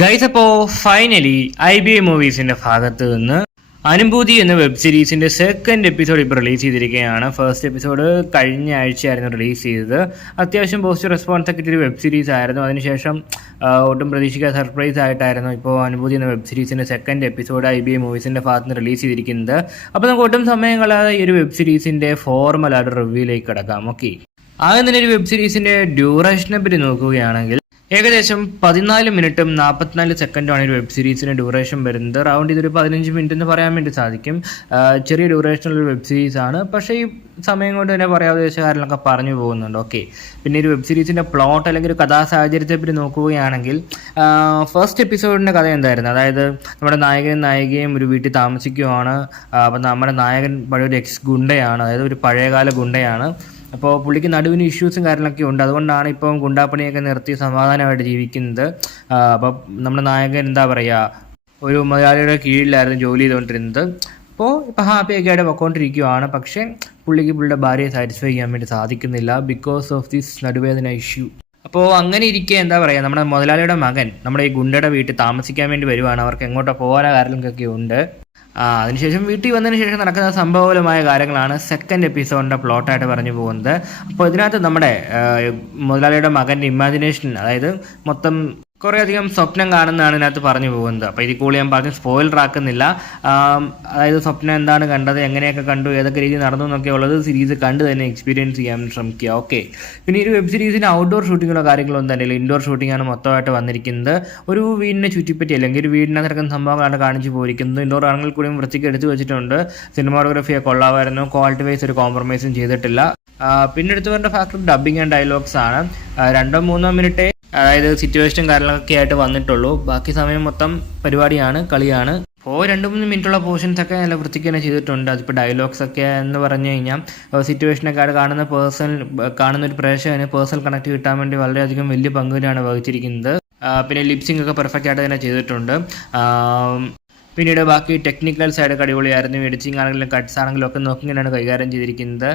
Guys, അപ്പോൾ finally IBA മൂവീസിന്റെ ഭാഗത്ത് നിന്ന് അനുഭൂതി എന്ന വെബ് സീരീസിന്റെ സെക്കൻഡ് എപ്പിസോഡ് ഇപ്പോൾ റിലീസ് ചെയ്തിരിക്കുകയാണ്. ഫസ്റ്റ് എപ്പിസോഡ് കഴിഞ്ഞ ആഴ്ചയായിരുന്നു റിലീസ് ചെയ്തത്. അത്യാവശ്യം പോസിറ്റീവ് റെസ്പോൺസ് ഒക്കെ ഒരു വെബ് സീരീസ് ആയിരുന്നു. അതിനുശേഷം ഒട്ടും പ്രതീക്ഷിക്കാത്ത സർപ്രൈസ് ആയിട്ടായിരുന്നു ഇപ്പോൾ അനുഭൂതി എന്ന വെബ് സീരീസിന്റെ സെക്കൻഡ് എപ്പിസോഡ് IBA മൂവീസിന്റെ ഭാഗത്ത് നിന്ന് റിലീസ് ചെയ്തിരിക്കുന്നത്. അപ്പോൾ നമുക്ക് ഒട്ടും സമയം കളയാതെ ഈ ഒരു വെബ് സീരീസിന്റെ ഫോർമലായിട്ട് റിവ്യൂയിലേക്ക് കിടക്കാം. ഓക്കെ, ആദ്യം തന്നെ ഒരു വെബ് സീരീസിന്റെ ഡ്യൂറേഷനെ പറ്റി നോക്കുകയാണെങ്കിൽ ഏകദേശം 14 മിനിറ്റും 44 സെക്കൻഡുമാണ് ഒരു വെബ് സീരീസിന് ഡ്യൂറേഷൻ വരുന്നത്. റൗണ്ട് ഇതൊരു 15 മിനിറ്റ് എന്ന് പറയാൻ വേണ്ടി സാധിക്കും. ചെറിയ ഡ്യൂറേഷനുള്ള വെബ് സീരീസ് ആണ്, പക്ഷേ ഈ സമയം കൊണ്ട് തന്നെ പറയാവുന്ന കാര്യങ്ങളൊക്കെ പറഞ്ഞു പോകുന്നുണ്ട്. ഓക്കെ, പിന്നെ ഒരു വെബ് സീരീസിൻ്റെ പ്ലോട്ട് അല്ലെങ്കിൽ ഒരു കഥാസാഹചര്യത്തെ പറ്റി നോക്കുകയാണെങ്കിൽ ഫസ്റ്റ് എപ്പിസോഡിൻ്റെ കഥ എന്തായിരുന്നു? അതായത് നമ്മുടെ നായകനും നായികയും ഒരു വീട്ടിൽ താമസിക്കുകയാണ്. അപ്പം നമ്മുടെ നായകൻ പഴയൊരു എക്സ് ഗുണ്ടയാണ്, അതായത് ഒരു പഴയകാല ഗുണ്ടയാണ്. അപ്പോൾ പുള്ളിക്ക് നടുവിന് ഇഷ്യൂസും കാര്യങ്ങളൊക്കെ ഉണ്ട്. അതുകൊണ്ടാണ് ഇപ്പം ഗുണ്ടാപ്പണിയൊക്കെ നിർത്തി സമാധാനമായിട്ട് ജീവിക്കുന്നത്. അപ്പോൾ നമ്മുടെ നായകൻ എന്താ പറയുക, ഒരു മുതലാളിയുടെ കീഴിലായിരുന്നു ജോലി ചെയ്തുകൊണ്ടിരുന്നത്. അപ്പോൾ ഇപ്പോൾ ഹാപ്പിയൊക്കെ ആയിട്ട് പൊയ്ക്കൊണ്ടിരിക്കുകയാണ്. പക്ഷേ പുള്ളിയുടെ ഭാര്യയെ സാറ്റിസ്ഫൈ ചെയ്യാൻ വേണ്ടി സാധിക്കുന്നില്ല ബിക്കോസ് ഓഫ് ദിസ് നടുവേദന ഇഷ്യൂ. അപ്പോൾ അങ്ങനെ ഇരിക്കെ എന്താ പറയുക, നമ്മുടെ മുതലാളിയുടെ മകൻ നമ്മുടെ ഈ ഗുണ്ടയുടെ വീട്ടിൽ താമസിക്കാൻ വേണ്ടി വരുവാണ്. അവർക്ക് എങ്ങോട്ടോ പോകാനോ കാര്യങ്ങളൊക്കെ ഉണ്ട്. അതിനുശേഷം വീട്ടിൽ വന്നതിന് ശേഷം നടക്കുന്ന സംഭവപരമായ കാര്യങ്ങളാണ് സെക്കൻഡ് എപ്പിസോഡിൻ്റെ പ്ലോട്ടായിട്ട് പറഞ്ഞു പോകുന്നത്. അപ്പോൾ ഇതിനകത്ത് നമ്മുടെ മുതലാളിയുടെ മകൻ്റെ ഇമാജിനേഷൻ, അതായത് മൊത്തം കുറേയധികം സ്വപ്നം കാണുന്നതാണ് ഇതിനകത്ത് പറഞ്ഞു പോകുന്നത്. അപ്പോൾ ഇതിൽ കൂടുതൽ ഞാൻ പറഞ്ഞ് സ്പോയിലർ ആക്കുന്നില്ല. അതായത് സ്വപ്നം എന്താണ് കണ്ടത്, എങ്ങനെയൊക്കെ കണ്ടു, ഏതൊക്കെ രീതി നടന്നു എന്നൊക്കെ ഉള്ളത് സീരീസ് കണ്ട് തന്നെ എക്സ്പീരിയൻസ് ചെയ്യാൻ ശ്രമിക്കുക. ഓക്കെ, പിന്നെ ഈ വെബ് സീരീസിന് ഔട്ട്ഡോർ ഷൂട്ടിങ്ങോ കാര്യങ്ങളൊന്നും തന്നെ ഇല്ല. ഇൻഡോർ ഷൂട്ടിങ്ങാണ് മൊത്തമായിട്ട് വന്നിരിക്കുന്നത്. ഒരു വീടിനെ ചുറ്റിപ്പറ്റി അല്ലെങ്കിൽ ഒരു വീടിനകത്ത് നടക്കുന്ന സംഭവങ്ങളാണ് കാണിച്ചു പോയിരിക്കുന്നത്. ഇൻഡോർ ആണെങ്കിൽ കൂടിയും വൃത്തിക്ക് എടുത്തു വെച്ചിട്ടുണ്ട്. സിനിമാറ്റോഗ്രഫിയെ കൊള്ളാമായിരുന്നു. ക്വാളിറ്റി വൈസ് ഒരു കോംപ്രമൈസും ചെയ്തിട്ടില്ല. പിന്നെ എടുത്തു വരേണ്ട ഫാക്ടർ ഡബിങ് ആൻഡ് ഡയലോഗ്സ് ആണ്. 2-3 മിനിറ്റേ അതായത് സിറ്റുവേഷനും കാര്യങ്ങളൊക്കെ ആയിട്ട് വന്നിട്ടുള്ളൂ. ബാക്കി സമയം മൊത്തം പരിപാടിയാണ്, കളിയാണ്. അപ്പോൾ 2-3 മിനിറ്റുള്ള പോർഷൻസ് ഒക്കെ നല്ല വൃത്തിക്ക് തന്നെ ചെയ്തിട്ടുണ്ട്. അതിപ്പോൾ ഡയലോഗ്സ് ഒക്കെ എന്ന് പറഞ്ഞു കഴിഞ്ഞാൽ സിറ്റുവേഷനൊക്കെ ആയിട്ട് കാണുന്ന ഒരു പ്രേക്ഷകന് പേഴ്സണൽ കണക്ട് കിട്ടാൻ വേണ്ടി വളരെയധികം വലിയ പങ്കുതന്നെയാണ് വഹിച്ചിരിക്കുന്നത്. പിന്നെ ലിപ്സിംഗ് ഒക്കെ പെർഫെക്റ്റ് ആയിട്ട് തന്നെ ചെയ്തിട്ടുണ്ട്. പിന്നീട് ബാക്കി ടെക്നിക്കൽ സൈഡൊക്കെ അടിപൊളിയായിരുന്നു. എഡിറ്റിംഗ് ആണെങ്കിലും കട്ട്സ് ആണെങ്കിലും ഒക്കെ നോക്കിയാണ് കൈകാര്യം ചെയ്തിരിക്കുന്നത്.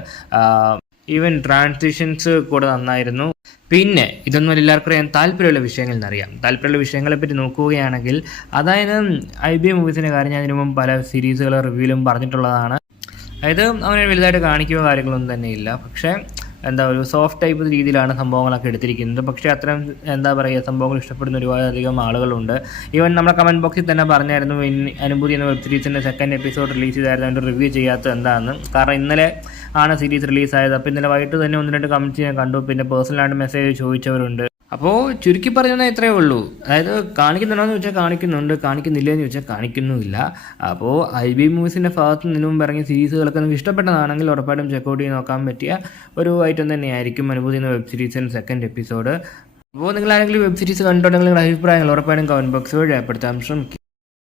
ഈവൻ ട്രാൻസിഷൻസ് കൂടെ നന്നായിരുന്നു. പിന്നെ ഇതൊന്നും എല്ലാവർക്കും അറിയാൻ താല്പര്യമുള്ള വിഷയങ്ങൾ എന്നറിയാം. താല്പര്യമുള്ള വിഷയങ്ങളെ പറ്റി നോക്കുകയാണെങ്കിൽ അതായത് IBA മൂവീസിൻ്റെ കാര്യം ഞാൻ ഇതിനു മുമ്പ് പല സീരീസുകൾ റിവ്യൂവിലും പറഞ്ഞിട്ടുള്ളതാണ്. അതായത് അവനെ വലുതായിട്ട് കാണിക്കുകയോ കാര്യങ്ങളൊന്നും തന്നെ ഇല്ല. പക്ഷേ ഒരു സോഫ്റ്റ് ടൈപ്പ് രീതിയിലാണ് സംഭവങ്ങളൊക്കെ എടുത്തിരിക്കുന്നത്. പക്ഷേ അത്തരം സംഭവങ്ങൾ ഇഷ്ടപ്പെടുന്ന ഒരുപാടധികം ആളുകളുണ്ട്. ഈവൻ നമ്മുടെ കമൻറ്റ് ബോക്സിൽ തന്നെ പറഞ്ഞായിരുന്നു അനുഭൂതി എന്ന വെബ് സീരീസിൻ്റെ സെക്കൻഡ് എപ്പിസോഡ് റിലീസ് ചെയ്തായിരുന്നു, അതിൻ്റെ റിവ്യൂ ചെയ്യാത്തത് എന്താണെന്ന്. കാരണം ഇന്നലെ ആണ് സീരീസ് റിലീസായത്. അപ്പോൾ ഇന്നലെ വൈകിട്ട് തന്നെ 1-2 കമൻറ്റ്സ് ഞാൻ കണ്ടു. പിന്നെ പേഴ്സണലായിട്ട് മെസ്സേജ് ചോദിച്ചവരുണ്ട്. അപ്പോൾ ചുരുക്കി പറഞ്ഞാൽ ഇത്രയേ ഉള്ളൂ. അതായത് കാണിക്കുന്നുണ്ടോ എന്ന് ചോദിച്ചാൽ കാണിക്കുന്നുണ്ട്, കാണിക്കുന്നില്ല എന്ന് ചോദിച്ചാൽ കാണിക്കുന്നുമില്ല. അപ്പോൾ IBA മൂവീസിൻ്റെ ഭാഗത്ത് നിന്ന് മുമ്പ് ഇറങ്ങിയ സീരീസുകളൊക്കെ നിങ്ങൾക്ക് ഇഷ്ടപ്പെട്ടതാണെങ്കിൽ ഉറപ്പായിട്ടും ചെക്കൗട്ട് ചെയ്ത് നോക്കാൻ പറ്റിയ ഒരു ഐറ്റം തന്നെയായിരിക്കും അനുഭൂതി എന്ന വെബ് സീരീസിൻ്റെ സെക്കൻഡ് എപ്പിസോഡ്. അപ്പോൾ നിങ്ങൾ ആരെങ്കിലും വെബ് സീരീസ് കണ്ടിട്ടുണ്ടെങ്കിൽ നിങ്ങളുടെ അഭിപ്രായങ്ങൾ ഉറപ്പായിട്ടും കമൻറ്റ് ബോക്സ് വഴി രേഖപ്പെടുത്താൻ ശ്രമിക്കും.